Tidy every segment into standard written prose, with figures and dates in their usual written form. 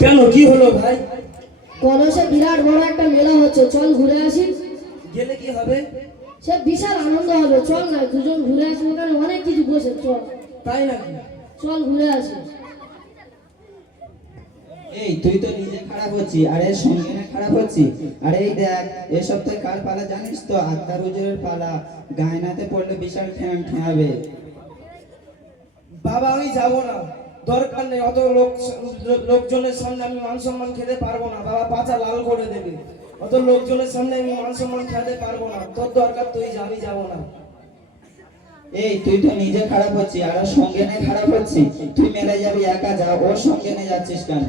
কেন, কি হলো ভাই? কলসে বিরাট বড় একটা মেলা হচ্ছে, চল ঘুরে আসি। গেলে কি হবে? সে বিশাল আনন্দ হবে, চল না দুজন ঘুরে আসি, ওখানে অনেক কিছু বসে, চল। তাই নাকি? চল ঘুরে আসি। এই তুই তো নিজে খারাপ হচ্ছি আর এর সঙ্গে না খারাপ হচ্ছি। আর এই দেখ, এ সপ্তাহে কার পালা জানিস তো? আত্মার হুজুরের পালা। গায়নাতে পড়লে বিশাল ঠ্যাং ঠ্যাঁবে। বাবা আমি যাব না, দরকার নেই। অত লোকজনের সামনে আমি মান সম্মান খেতে পারবো না, বাবা পাছা লাল করে দেবে। অত লোকজনের সামনে আমি মান সম্মান খেতে পারবো না, তোর দরকার তুই যাবি, যাবো না। এই তুই তো নিজে খারাপ হচ্ছি আর ওর সঙ্গে নিয়ে খারাপ হচ্ছি। তুই মেলে যাবি একা, যা, ওর সঙ্গে নিয়ে যাচ্ছিস কেন?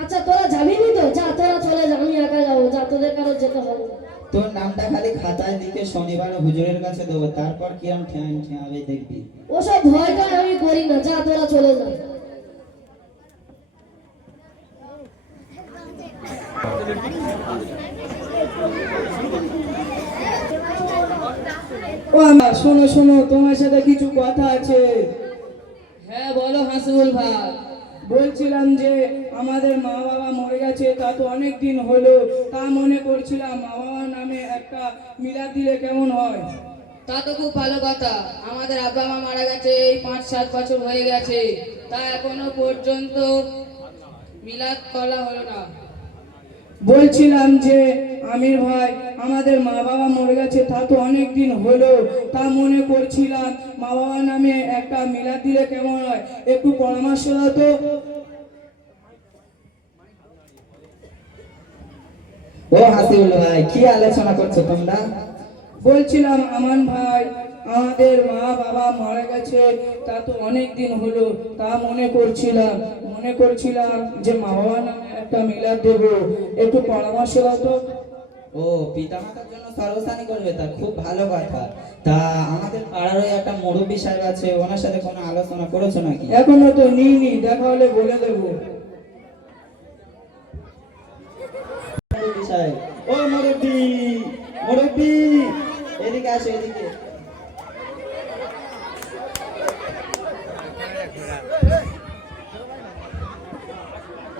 আচ্ছা তোরা যাবি নি তো, যা তোরা চলে যা, আমি একা যাবো, যা, তোদের কারো যেতে হবে না। তোর নামটা খালি খাতায় লিখে শনিবার হুজুরের কাছে দেবো, তারপর কিরম ঠ্যাং ঠ্যাঁবে দেখবি। ওসব ভয়টা আমি করি না, যা তোরা চলে যা। ও আমা, শোনো শোনো, তোমার সাথে কিছু কথা আছে। হ্যাঁ বলো হাসিবুল ভাই। বলছিলাম যে আমাদের মা বাবা মরে গেছে, তা তো অনেক দিন হলো। তা মনে করছিলাম মা বাবার নামে একটা মিলাদ দিলে কেমন হয়। তা তো খুব ভালো কথা। আমাদের আব্বা মা মারা গেছে এই 5-7 বছর হয়ে গেছে, তা এখনো পর্যন্ত মিলাদ করা হলো না। বলছিলাম যে আমির ভাই, আমাদের মা বাবা মরে গেছে, তা তো অনেক দিন হলো। তা মনে করছিলাম মা বাবার নামে একটা মিলাদ দিলে কেমন হয়, একটু পরামর্শ দাও তো। ও হাসিবুল ভাই, কি আলোচনা করছো তোমরা? বলছিলাম আমান ভাই, আমাদের মা বাবা মারা গেছে, তা তো অনেক দিন হলো। তা মনে করছিলাম যে মা বাবার নামে একটা মিলাদ দেবো, একটু পরামর্শ দাও তো। ও পিতামাতার জন্য সর্বস্থানী করবে, তা খুব ভালো কথা। তা আমাদের পাড়ার ওই একটা মুরব্বী সাহেব আছে, ওনার সাথে কোনো আলোচনা করেছো নাকি? এখনো তো নিইনি, দেখা হলে বলে দেবো। মুরব্বী সাহেব, ও মুরব্বী, মুরব্বী, এদিকে আসো, এদিকে।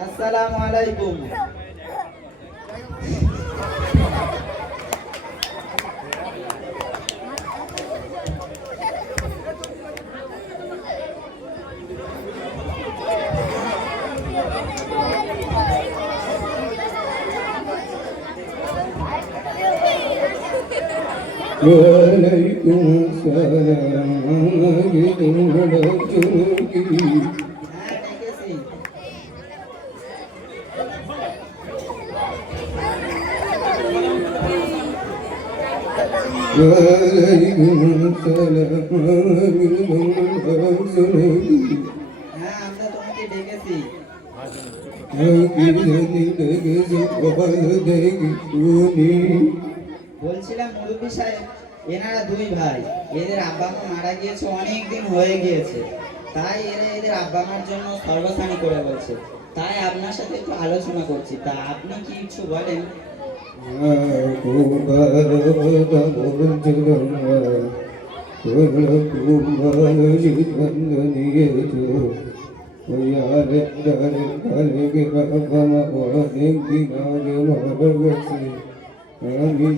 আসসালামু আলাইকুম। वालेकुम सलाम की হ্যাঁ ডেকেছি। वालेकुम सलाम হ্যাঁ আমরা তোমাকে ডেকেছি। বলছিলাম মুরব্বী সাহেব, এনারা দুই ভাই, এদের আব্বা মা মারা গিয়েছে, অনেক দিন হয়ে গিয়েছে। তাই এরা এদের আব্বা মার জন্য সর্বস্থানী করে বলছে। তাই আপনার সাথে একটু আলোচনা করছি, তা আপনি কি কিছু বলেন? আমি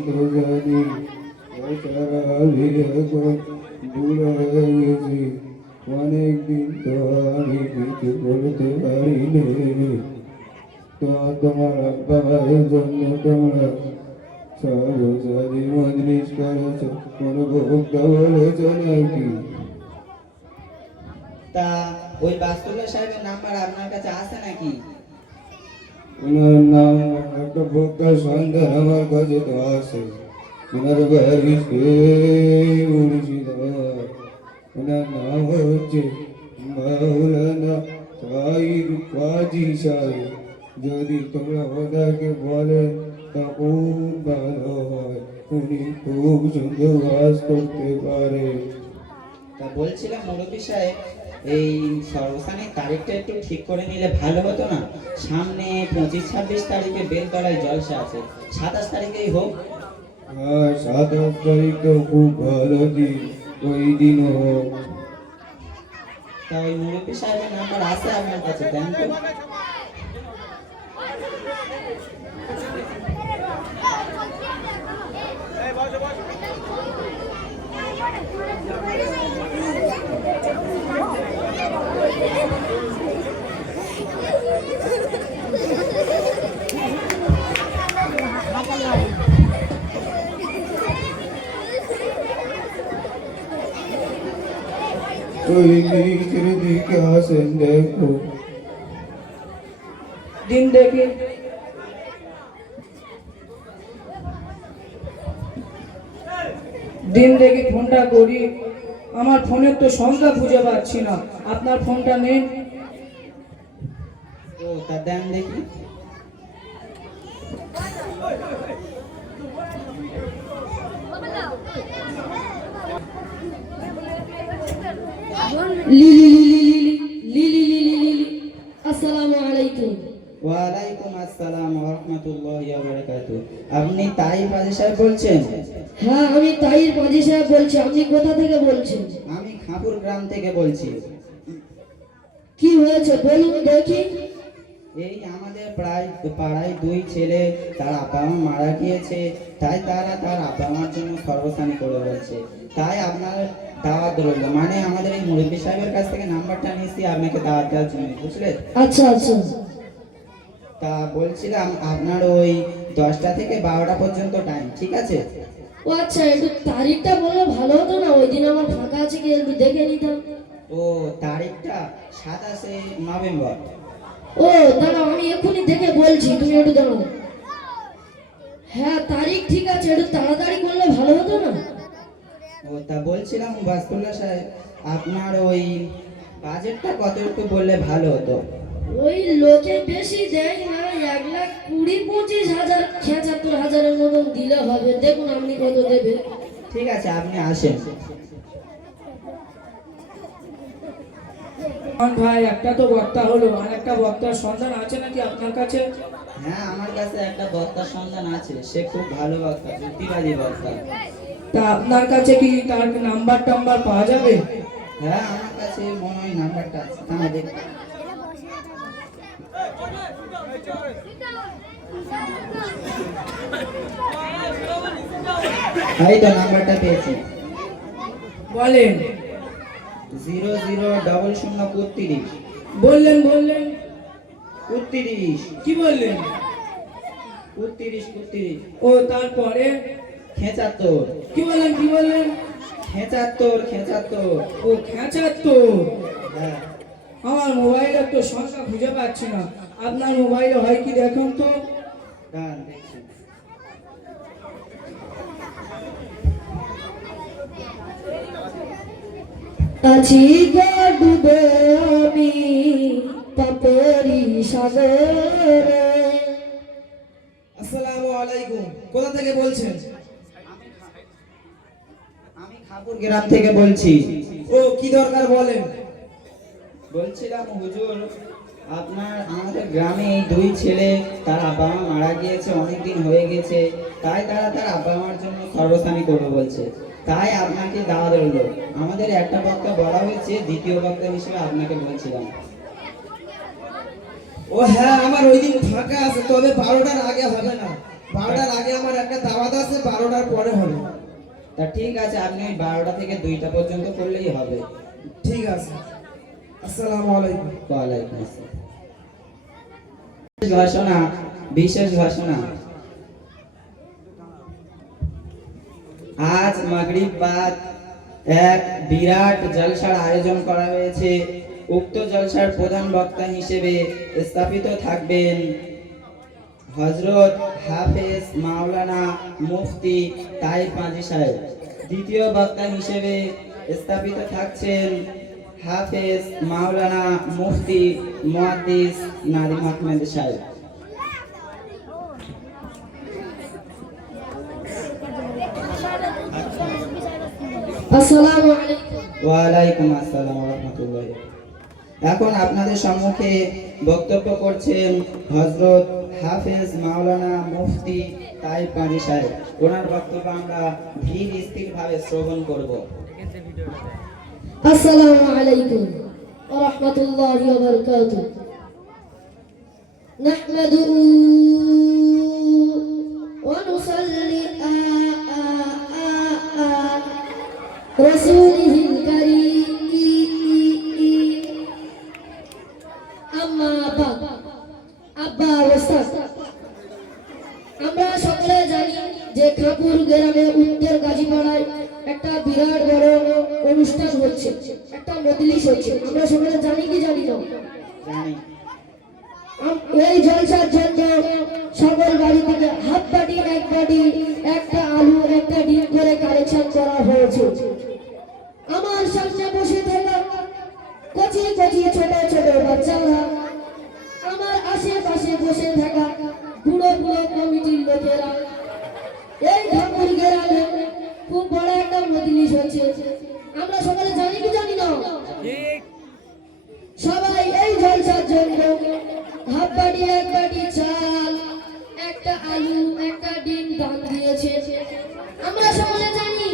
তো জানি বুড়ো হয়ে গেছি, অনেকদিন তো আমি কিছু করতে পারিনি। তো তোমার আব্বা ভাইয়ের জন্য তোমরা সর্বসাদী মজলিস করেছ, কোনো ভোক্তা বলেছ নাকি? তা ওই বাস্তুল্লাহ সাহেবের নাম্বার আপনার কাছে আছে নাকি? ওনার নাম একটা ভোক্তার সন্ধান আমার কাছে তো আছে। ওনার বাড়ি মুর্শিদাবাদ। ওনার নাম হচ্ছে মাওলানা সাইদ কাজী সাহেব। যদি তোমরা ওনাকে বলেন তা খুব ভালো হয়, উনি খুব সুন্দর কাজ করতে পারে। তা বলছিলাম মুরব্বী সাহেব, এই সর্বস্থানের তারিখটা একটু ঠিক করে নিলে ভালো হতো না? সামনে 25-26 তারিখে বেলতলায় জলসা আছে, 27 তারিখেই হোক। আর 27 তারিখ তো খুব ভালো দিন, ওই দিন হোক। তা ওই মুরব্বী সাহেবের নাম্বার আছে আপনার কাছে, দেন তো। ওই নিচের দিকে আসেন দেখো। দিন দেখি। দিন দেখি ফোনটা করি, আমার ফোনের তো সংখ্যা খুঁজে পাচ্ছি না। আপনার ফোনটা নেন। ও তা দেন দেখি। Lily lily lily lily lily lily. আসসালামু আলাইকুম। ওয়ালাইকুম আসসালাম ওয়া রাহমাতুল্লাহি ওয়া বারাকাতুহু। আপনি তাইব হাজী সাহেব বলছেন? হ্যাঁ, আমি তাহির পাজি সাহেব বলছি। আপনি কোথা থেকে বলছেন? আমি খাপুর গ্রাম থেকে বলছি। কি হয়েছে বলুন দেখি। এই আমাদের প্রায় পাড়ায় দুই ছেলে, তার আব্বা মা মারা গিয়েছে, তাই তারা তার আব্বা মার জন্য সর্বস্বামী করে বলছে। তাই আপনার দাওয়াত রইল, মানে আমাদের এই মুরব্বী সাহেবের কাছ থেকে নাম্বারটা নিয়েছি আপনাকে দাওয়াত দেওয়ার জন্য, বুঝলে? আচ্ছা আচ্ছা। তা বলছিলাম আপনার ওই 10টা থেকে 12টা পর্যন্ত টাইম, ঠিক আছে? ও আচ্ছা, একটু তারিখটা বললে ভালো হতো না? ওই দিন আমার ফাঁকা আছে কি একটু দেখে নিতাম। ও তারিখটা 27শে নভেম্বর। ও দাঁড়াও, আমি এক্ষুনি দেখে বলছি, তুমি একটু দাঁড়াও। হ্যাঁ, তারিখ ঠিক আছে, একটু তাড়াতাড়ি করলে ভালো হতো না? ও তা বলছিলাম বাসকুল্লা সাহেব, আপনার ওই বাজেটটা কত একটু বললে ভালো হতো। ওই লোকে বেশি দেয় না, 1,20,25,000 75,000-এর মতন দিলে হবে। দেখুন আপনি কত দেবেন। ঠিক আছে, আপনি আসেন। ভাই, একটা তো বক্তা হলো, আর একটা বক্তার সন্ধান আছে নাকি আপনার কাছে? হ্যাঁ, আমার কাছে একটা বক্তার সন্ধান আছে, সে খুব ভালো বক্তা, যুক্তিবাদী বক্তা। তা আপনার কাছে কি তার নাম্বার টাম্বার পাওয়া যাবে? হ্যাঁ, আমার কাছে মনে হয় নাম্বারটা আছে, আমাদের এই তো নাম্বারটা পেয়েছি। বলেন। 000033 বললেন বললেন 33 কি বললেন? 33 ও তারপরে 75 কি বললেন কি বললেন? 75 ও খেঁচার তো। হ্যাঁ, আমার মোবাইলে তো সংখ্যা খুঁজে পাচ্ছি না। আপনার মোবাইলে হয় কি দেখুন তো। দাঁড়ান দেখছি। আছি গো ডুবে আমি পাপেরি সাগরে। আসসালামু আলাইকুম। কোথা থেকে বলছেন? আমি খাপুর গ্রাম থেকে বলছি। ও কি দরকার বলেন? বলছিলাম হুজুর, আমাদের গ্রামে এই দুই ছেলে, তার আব্বা মা মারা গিয়েছে, অনেকদিন হয়ে গেছে, তাই তারা তার আব্বা মার জন্য সর্বস্বামী করবে বলছে। তাই আপনাকে দাওয়াত রইল। আমাদের একটা বক্তা বলা হয়েছে, দ্বিতীয় বক্তা হিসেবে আপনাকে বলছিলাম। ও হ্যাঁ, আমার ওই দিন ফাঁকা আছে, তবে 12টার আগে হবে না। 12টার আগে আমার একটা দাওয়াত আছে, 12টার পরে হবে। তা ঠিক আছে, আপনি ওই 12টা থেকে 2টা পর্যন্ত করলেই হবে। ঠিক আছে। আসসালামু আলাইকুম। ওয়ালাইকুম আসসালাম। ঘোষণা, বিশেষ ঘোষণা। আজ মাগরিব বাদ এক বিরাট জলসার আয়োজন করা হয়েছে। উক্ত জলসার প্রধান বক্তা হিসেবে স্থাপিত থাকবেন হযরত হাফেজ মাওলানা মুফতি তাইব হাজী সাহেব। দ্বিতীয় বক্তা হিসেবে স্থাপিত থাকছেন হাফেজ মাওলানা মুফতি মুহাদ্দিস নাদিম আহমেদ সাহেব। আসসালামু আলাইকুম। ওয়ালাইকুম আসসালাম ওয়া রাহমাতুল্লাহ। এখন আপনাদের সম্মুখে বক্তব্য করছেন হযরত হাফেজ মাওলানা মুফতি তাইব হাজী সাহেব। ওনার বক্তব্য আমরা ধীর স্থিরভাবে শ্রবণ করব। আসসালামু আলাইকুম ওয়া রাহমাতুল্লাহি ওয়া বারাকাতুহু। নাহমাদুহু ওয়া নুসাল্লি রাসূলিহিল কারীম। আম্মা বাদ। আব্বা ওস্তাদ, আমরা সকলে জানি যে খাপুর গ্রামে উত্তর গাজীপাড়ায় একটা বিরাট বড় অনুষ্ঠান হচ্ছে, একটা মজলিস হচ্ছে, আমরা সকলে জানি কি জানি না? জানি। এই জলসার জন্য সকল বাড়ি থেকে হাফ বাটি, এক বাটি, একটা আলু, একটা ডিম করে কালেকশন করা হয়েছে। আমার সামনে বসে থাকা কচি কচি ছোট ছোট বাচ্চারা, আমার আশেপাশে বসে থাকা বুড়ো বুড়ো কমিটির লোকেরা, এই ঠাকুর গ্রামে খুব বড় একটা মজলিস হচ্ছে, আমরা সকলে জানি কি জানি না? সবাই এই জলসার জন্য হাফ বাটি, এক বাটি চাল, একটা আলু, একটা ডিম দান দিয়েছে। আমরা সকলে জানি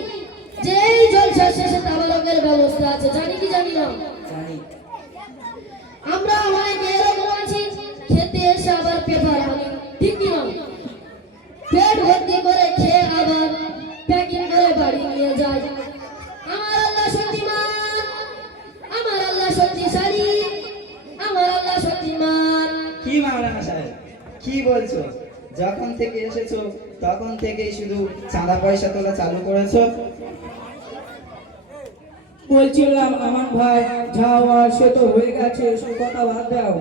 যে এই জলসা শেষে তাবারকের ব্যবস্থা আছে, জানি কি জানি না? জানি। আমরা অনেক এরকম আছি, খেতে এসে আবার পেপার আনি, ঠিক কি না? পেট ভর্তি করে খেয়ে আবার প্যাকিং করে বাড়ি নিয়ে যায়। আমার আল্লাহ শক্তিমান, আমার আল্লাহ শক্তিশালী, আমার আল্লাহ শক্তিমান। কি মাওলানা সাহেব, কি বলছো? যখন থেকে এসেছো তখন থেকেই শুধু চাঁদা পয়সা তোলা চালু করেছো। বলছিলাম আমান ভাই, যা হওয়ার সে তো হয়ে গেছে, সব কথা বাদ দাও।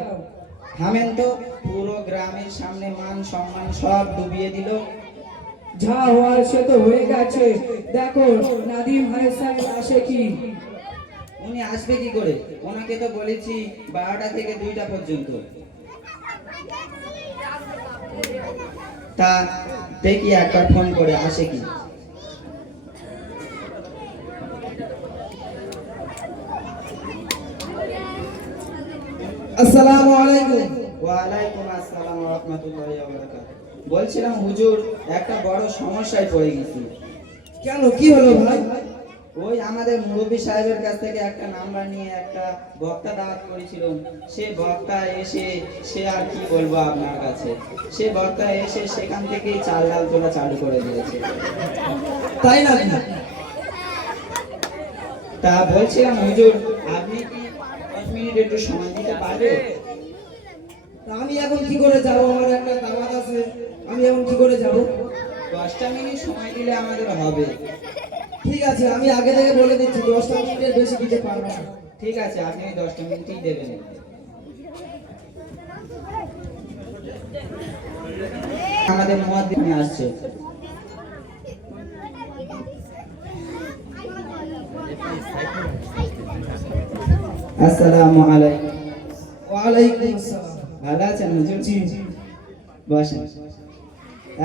থামেন তো, পুরো গ্রামের সামনে মান সম্মান সব ডুবিয়ে দিল। যা হওয়ার সে তো হয়ে গেছে। দেখো নাদিম ভাই সাহেব আসে কি? উনি আসবে কি করে? ওনাকে তো বলেছি 12টা থেকে 2টা পর্যন্ত। তা দেখি একবার ফোন করে আসে কি। আসসালামু আলাইকুম। ওয়ালাইকুম আসসালাম ওয়া রাহমাতুল্লাহি ওয়া বারাকাতুহু। বলছিলাম হুজুর, একটা বড় সমস্যায় পড়ে গেছি। কেন, কি হলো ভাই? ওই আমাদের মুরব্বী সাহেবের কাছ থেকে একটা নাম্বার নিয়ে একটা বক্তা দাওয়াত করেছিল। সে বক্তা এসে, সে আর কি বলবো আপনার কাছে, সে বক্তা এসে সেখান থেকেই চাল ডাল তোলা চালু করে দিয়েছে। তাই না? তা বলছিলাম হুজুর, আপনি কি 5 মিনিট একটু সময় দিতে পারবেন? তা আমি এখন কি করে যাব? আমার একটা দাওয়াত আছে, আমি এখন কি করে যাব? 10টা মিনিট সময় দিলে আমাদের হবে। ঠিক আছে, আমি আগে থেকে বলে দিচ্ছি 10টা মিনিটের বেশি দিতে পারবো না। ঠিক আছে, আপনি 10টা মিনিটই দেবেন। আমাদের মুয়াজ্জিন আসছে। আসসালামু আলাইকুম। ওয়ালাইকুম আসসালাম। ভালো আছেন হুজুর? জি। বসেন।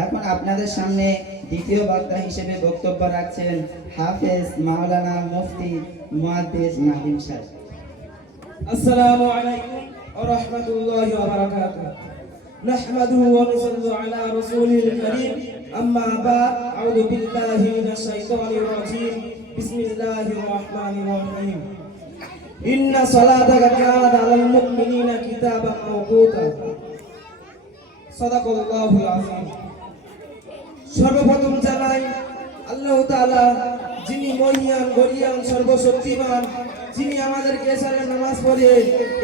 এখন আপনাদের সামনে দ্বিতীয় বক্তা হিসেবে বক্তব্য রাখছেন হাফেজ মাওলানা মুফতি মুহাদ্দিস নাদিম সাহেব। আসসালামু আলাইকুম ওয়া রাহমাতুল্লাহি ওয়া বারাকাতুহু। নাহমাদুহু ওয়া নুসাল্লি আলা রাসূলিল কারীম। আম্মা বা'দ, আউযু বিল্লাহি মিনাশ শাইতানির রাজীম। বিসমিল্লাহির রাহমানির রাহিম। ইন্না সালাতাকা কানাত আলাল মুমিনিনা কিতাবান মাওকুতা। সাদাকাল্লাহুল আযীম। সর্বপ্রথম জানাই আল্লাহ তাআলা, যিনি মহিয়ান, গরিয়ান, সর্বশক্তিমান, যিনি আমাদেরকে এশারের নামাজ পড়ে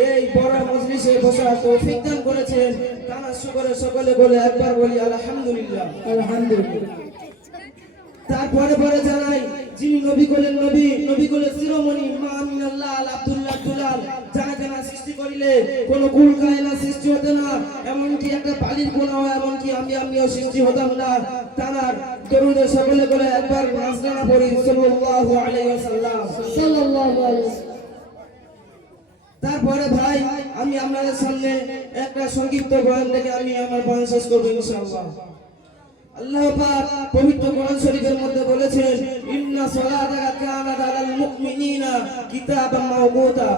এই বড় মজলিসে বসার তৌফিক দান করেছেন, তার শুকরে সকলে বলে একবার বলি আলহামদুলিল্লাহ। আলহামদুলিল্লাহ। তারপরে পরে জানাই, যিনি নবী কোলের নবী, নবী কোলের শিরোমণি, মা আমিনাল্লাহ আল আব্দুল্লাহ দুলাল, যারা জানা সৃষ্টি করিলে কোনো কুল কায়না সৃষ্টি হতে না, এমনকি একটা পালির গুণা হয়, এমনকি আমিও সৃষ্টি হতাম না। তার দরুদে সকলে করে একবার নাজরানা পড়ি সাল্লাল্লাহু আলাইহি ওয়াসাল্লাম। সাল্লাল্লাহু আলাইহি ওয়াসাল্লাম। তারপরে ভাই, আমি আপনাদের সামনে একটা সংক্ষিপ্ত বয়ান থেকে আমি আমার বয়ান শেষ করবো ইনশাআল্লাহ। আল্লাহ পাক পবিত্র কোরআন শরীফের মধ্যে বলেছেন, ইন্না সালাতাকা কানাত আলাল মুমিনিনা কিতাবান মাওকুতা।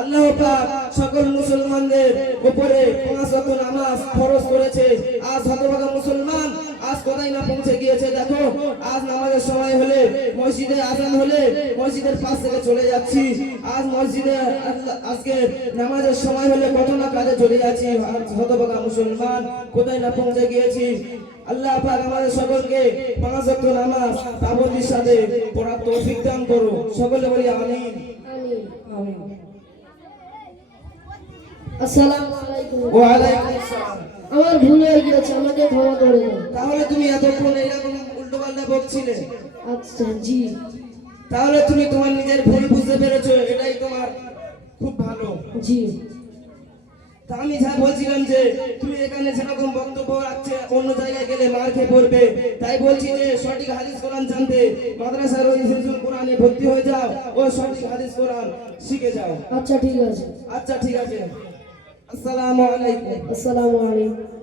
আল্লাহ পাক সকল মুসলমানদের উপরে 5 ওয়াক্ত নামাজ ফরজ করেছে। আজ হতভাগা মুসলমান আজ কোথায় না পৌঁছে গিয়েছে। দেখো, আজ নামাজের সময় হলে, মসজিদে আযান হলে মসজিদের পাশ থেকে চলে যাচ্ছি। আজ মসজিদে আজকে নামাজের সময় হলে কত না কাজে চলে যাচ্ছি। হতভাগা মুসলমান কোথায় না পৌঁছে গিয়েছি। আল্লাহ পাক আমাদের সকলকে 5 ওয়াক্ত নামাজ পাবন্দির সাথে পড়ার তৌফিক দান করো। সকলে বলি আমিন। আমিন। আমিন। আসসালামু আলাইকুম। ওয়া আলাইকুম আসসালাম। আমার ভুল হয়ে গেছে, আমাকে ক্ষমা করে দাও। তাহলে তুমি এতক্ষণ এরকম উল্টোপাল্টা বকছিলে? আচ্ছা জি। তাহলে তুমি তোমার নিজের ভুল বুঝতে পেরেছো, এটাই তোমার খুব ভালো। জি। তা আমি যা বলছিলাম যে তুমি এখানে যেরকম বক্তব্য রাখছে অন্য জায়গায় গেলে মার খেয়ে পড়বে, তাই বলছি যে সঠিক হাদিস কোরআন জানতে মাদ্রাসার ওই হিফজুল কোরআনে ভর্তি হয়ে যাও ও সঠিক হাদিস কোরআন শিখে যাও। আচ্ছা ঠিক আছে। আচ্ছা ঠিক আছে, আসসালামু আলাইকুম। আসসালামু আলাইকুম।